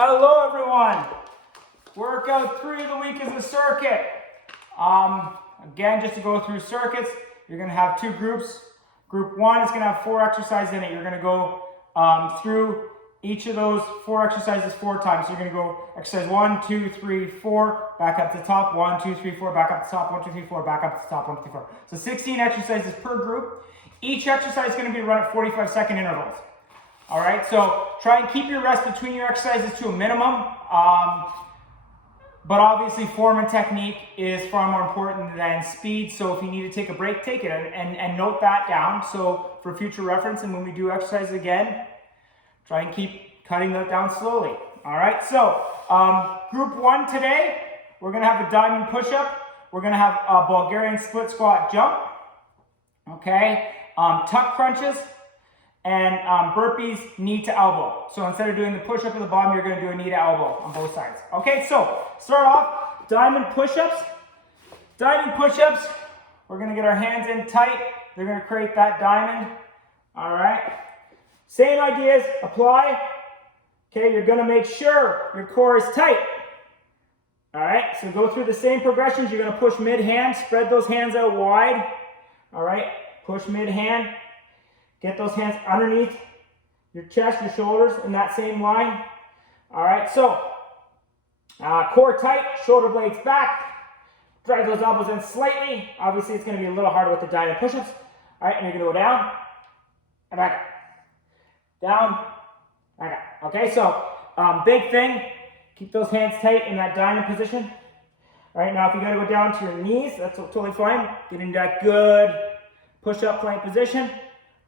Hello everyone. Workout 3 of the week is a circuit. Again, just to go through circuits, you're going to have two groups. Group 1 is going to have 4 exercises in it. You're going to go through each of those 4 exercises 4 times. So you're going to go exercise 1, 2, 3, 4, back up to the top, 1, 2, 3, 4, back up to the top, 1, 2, 3, 4, back up to the top, 1, 2, 3, 4. So 16 exercises per group. Each exercise is going to be run at 45-second intervals. All right, so try and keep your rest between your exercises to a minimum. But obviously form and technique is far more important than speed. So if you need to take a break, take it and note that down. So for future reference, and when we do exercises again, try and keep cutting that down slowly. All right, so group 1 today, we're gonna have a diamond push-up. We're gonna have a Bulgarian split squat jump. Okay, tuck crunches. And burpees knee to elbow. So instead of doing the push-up at the bottom, you're going to do a knee to elbow on both sides. Okay, so start off, diamond push-ups. Diamond push-ups, we're going to get our hands in tight. They're going to create that diamond. All right. Same ideas apply. Okay, you're going to make sure your core is tight. All right, so go through the same progressions. You're going to push mid-hand, spread those hands out wide. All right, push mid-hand. Get those hands underneath your chest, your shoulders in that same line. All right, so core tight, shoulder blades back. Drive those elbows in slightly. Obviously, it's going to be a little harder with the diamond push-ups. All right, and you're going to go down and back up. Down, back up. Okay, so big thing, keep those hands tight in that diamond position. All right, now if you got to go down to your knees, that's totally fine. Get into that good push-up plank position.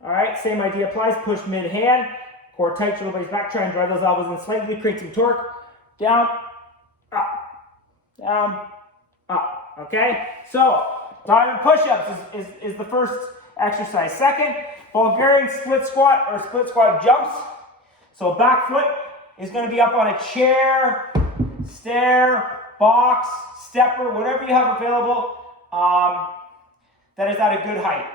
All right, same idea applies. Push mid-hand, core tight, shoulder blades back. Try and drive those elbows in slightly, create some torque. Down, up. Okay, so diamond push-ups is the first exercise. Second, Bulgarian split squat or split squat jumps. So back foot is going to be up on a chair, stair, box, stepper, whatever you have available that is at a good height.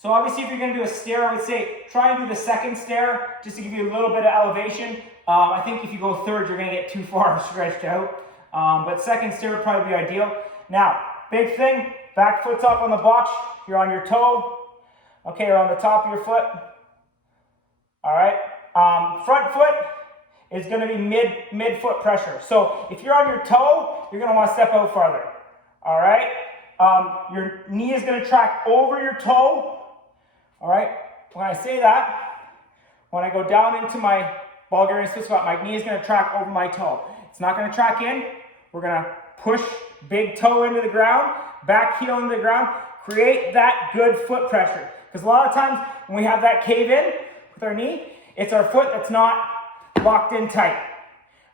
So obviously if you're going to do a stair, I would say try and do the second stair just to give you a little bit of elevation. I think if you go third, you're going to get too far stretched out. But second stair would probably be ideal. Now, big thing, back foot's up on the box. You're on your toe. Okay, you're on the top of your foot. All right. Front foot is going to be mid-foot pressure. So if you're on your toe, you're going to want to step out farther. All right. Your knee is going to track over your toe. All right, when I say that, when I go down into my Bulgarian split squat, my knee is going to track over my toe. It's not going to track in. We're going to push big toe into the ground, back heel into the ground, create that good foot pressure. Because a lot of times when we have that cave in with our knee, it's our foot that's not locked in tight.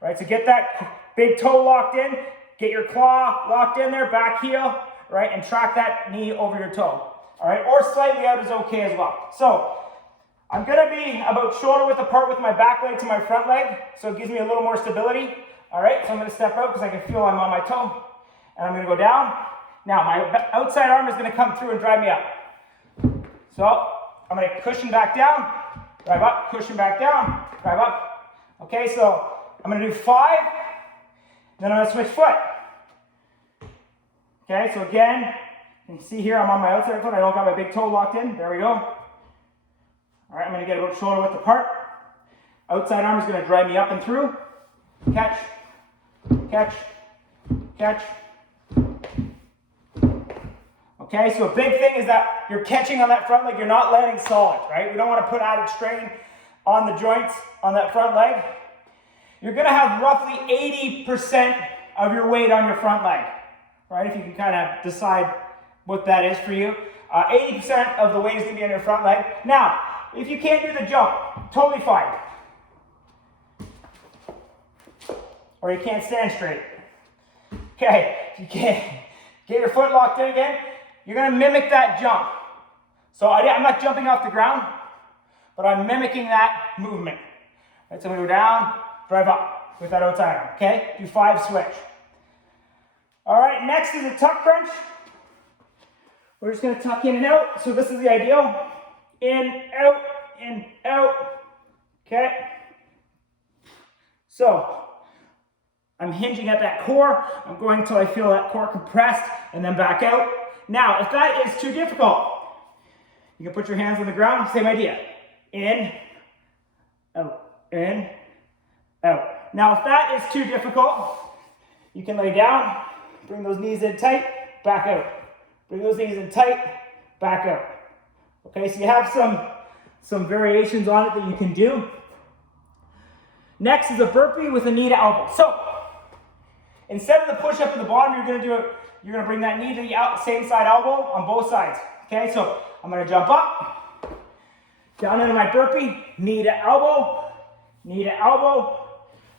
Right, so get that big toe locked in, get your claw locked in there, back heel, right, and track that knee over your toe. All right, or slightly out is okay as well. So I'm going to be about shoulder width apart with my back leg to my front leg, so it gives me a little more stability. All right, so I'm going to step out because I can feel I'm on my toe, and I'm going to go down. Now my outside arm is going to come through and drive me up. So I'm going to cushion back down, drive up, cushion back down, drive up. Okay, so I'm going to do 5, then I'm going to switch foot. Okay, so again, you can see here I'm on my outside foot. I don't got my big toe locked in. There we go. All right, I'm going to get about shoulder width apart. Outside arm is going to drive me up and through. Catch, catch, catch. Okay, so a big thing is that you're catching on that front leg. You're not landing solid, right? We don't want to put added strain on the joints on that front leg. You're going to have roughly 80% of your weight on your front leg. Right, if you can kind of decide what that is for you. 80% of the weight is going to be on your front leg. Now, if you can't do the jump, totally fine. Or you can't stand straight. Okay, if you can't get your foot locked in again, you're going to mimic that jump. So I'm not jumping off the ground, but I'm mimicking that movement. Right, so I'm going to go down, drive up with that outside arm. Okay, do 5, switch. All right, next is a tuck crunch. We're just going to tuck in and out. So this is the ideal. In, out, okay? So I'm hinging at that core. I'm going until I feel that core compressed and then back out. Now, if that is too difficult, you can put your hands on the ground, same idea. In, out, in, out. Now, if that is too difficult, you can lay down, bring those knees in tight, back out. Bring those knees in tight, back out. Okay, so you have some variations on it that you can do. Next is a burpee with a knee to elbow. So, instead of the push-up at the bottom, you're going to bring that knee to the same side elbow on both sides. Okay, so I'm going to jump up, down into my burpee, knee to elbow,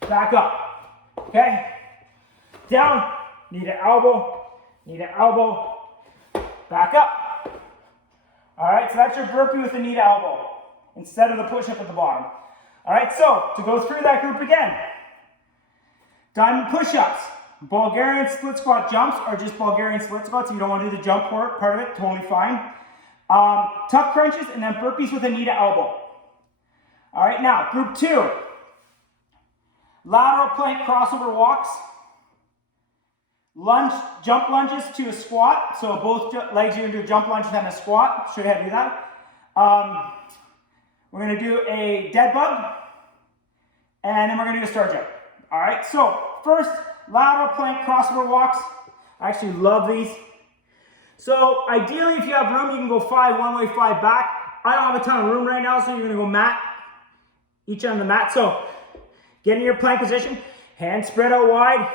back up. Okay, down, knee to elbow, back up. All right, so that's your burpee with the knee to elbow instead of the push-up at the bottom. All right, so to go through that group again, diamond push-ups, Bulgarian split squat jumps, or just Bulgarian split squats. If you don't want to do the jump part of it, totally fine. Tuck crunches and then burpees with a knee to elbow. All right, now group 2, lateral plank crossover walks, jump lunges to a squat. So both legs, you're going to do a jump lunge and then a squat. Show you how to do that. We're going to do a dead bug, and then we're going to do a star jump. All right, so first, lateral plank crossover walks. I actually love these. So ideally, if you have room, you can go 5 one way, 5 back. I don't have a ton of room right now, so you're going to go mat, each on the mat. So get in your plank position, hands spread out wide.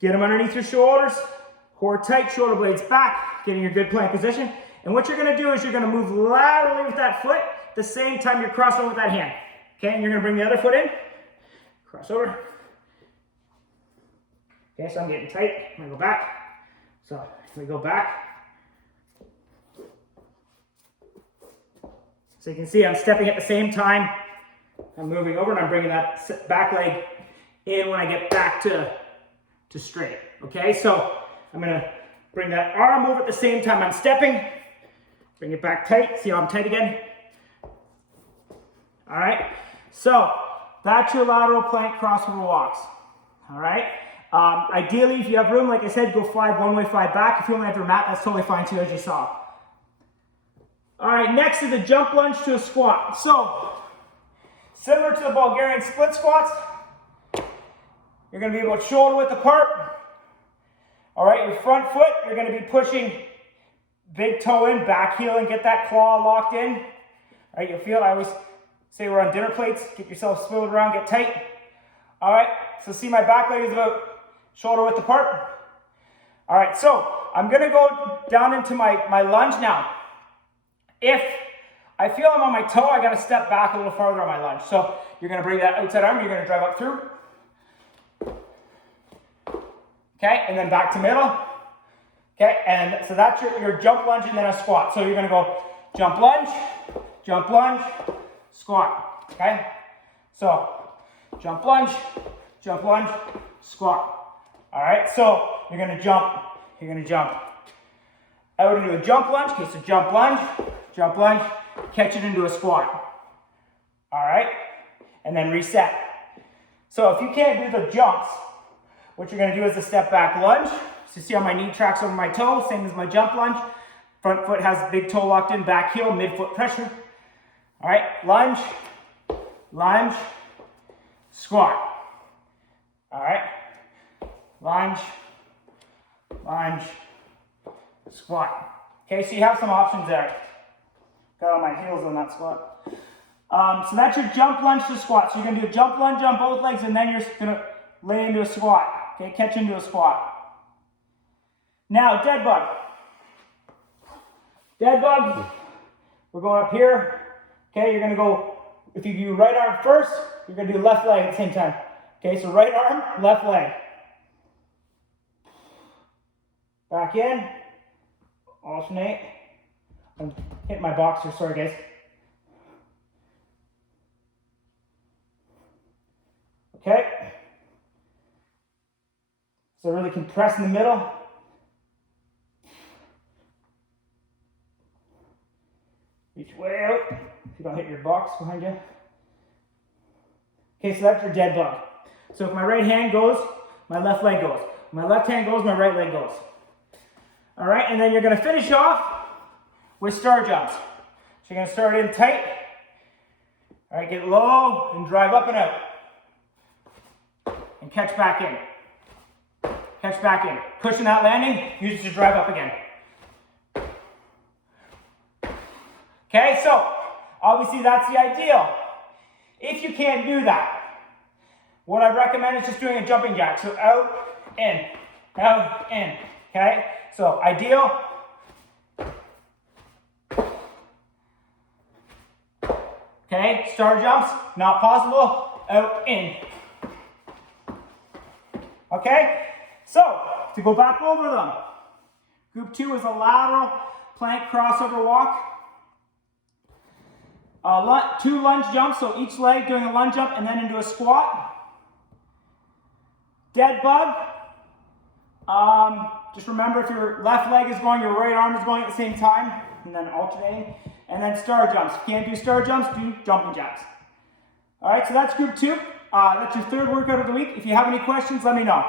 Get them underneath your shoulders, core tight, shoulder blades back, get in your good plank position. And what you're going to do is you're going to move laterally with that foot, at the same time you're crossing over with that hand. Okay, and you're going to bring the other foot in, cross over. Okay, so I'm getting tight, I'm going to go back. So if we go back, so you can see I'm stepping at the same time. I'm moving over and I'm bringing that back leg in when I get back to straight. Okay, so I'm going to bring that arm over at the same time I'm stepping. Bring it back tight. See how I'm tight again? All right, so that's your lateral plank crossover walks. All right. Ideally, if you have room, like I said, go 5 one way, 5 back. If you only have your mat, that's totally fine too, as you saw. All right, next is a jump lunge to a squat. So, similar to the Bulgarian split squats, you're going to be about shoulder width apart. All right, your front foot, you're going to be pushing big toe in, back heel, and get that claw locked in. All right, you'll feel, I always say we're on dinner plates. Get yourself swiveled around, get tight. All right, so see my back leg is about shoulder width apart. All right, so I'm going to go down into my lunge now. If I feel I'm on my toe, I got to step back a little farther on my lunge. So you're going to bring that outside arm, you're going to drive up through. Okay, and then back to middle. Okay, and so that's your jump lunge and then a squat. So you're going to go jump lunge, squat. Okay, so jump lunge, squat. All right, so you're going to jump out into a jump lunge. Okay, so jump lunge, catch it into a squat. All right, and then reset. So if you can't do the jumps, what you're going to do is a step back lunge. So see how my knee tracks over my toe, same as my jump lunge. Front foot has big toe locked in, back heel, midfoot pressure. All right, lunge, squat. All right, lunge, squat. Okay, so you have some options there. Got on my heels on that squat. So that's your jump lunge to squat. So you're going to do a jump lunge on both legs, and then you're going to lay into a squat. Okay, catch into a squat. Now, dead bug. Dead bug, we're going up here. Okay, you're going to go, if you do right arm first, you're going to do left leg at the same time. Okay, so right arm, left leg. Back in, alternate. I'm hitting my boxer, sorry guys. Okay. So really compress in the middle. Reach way out, if you don't hit your box behind you. Okay, so that's your dead bug. So if my right hand goes, my left leg goes. My left hand goes, my right leg goes. All right, and then you're gonna finish off with star jumps. So you're gonna start in tight. All right, get low and drive up and out. And catch back in. Catch back in. Cushion that landing, use it to drive up again. Okay, so obviously that's the ideal. If you can't do that, what I recommend is just doing a jumping jack. So out, in, okay? So ideal. Okay, star jumps, not possible, out, in. Okay, so to go back over them. Group 2 is a lateral plank crossover walk. 2 lunge jumps, so each leg doing a lunge jump and then into a squat. Dead bug. Just remember if your left leg is going, your right arm is going at the same time, and then alternating. And then star jumps. If you can't do star jumps, do jumping jacks. All right, so that's group 2. That's your third workout of the week. If you have any questions, let me know.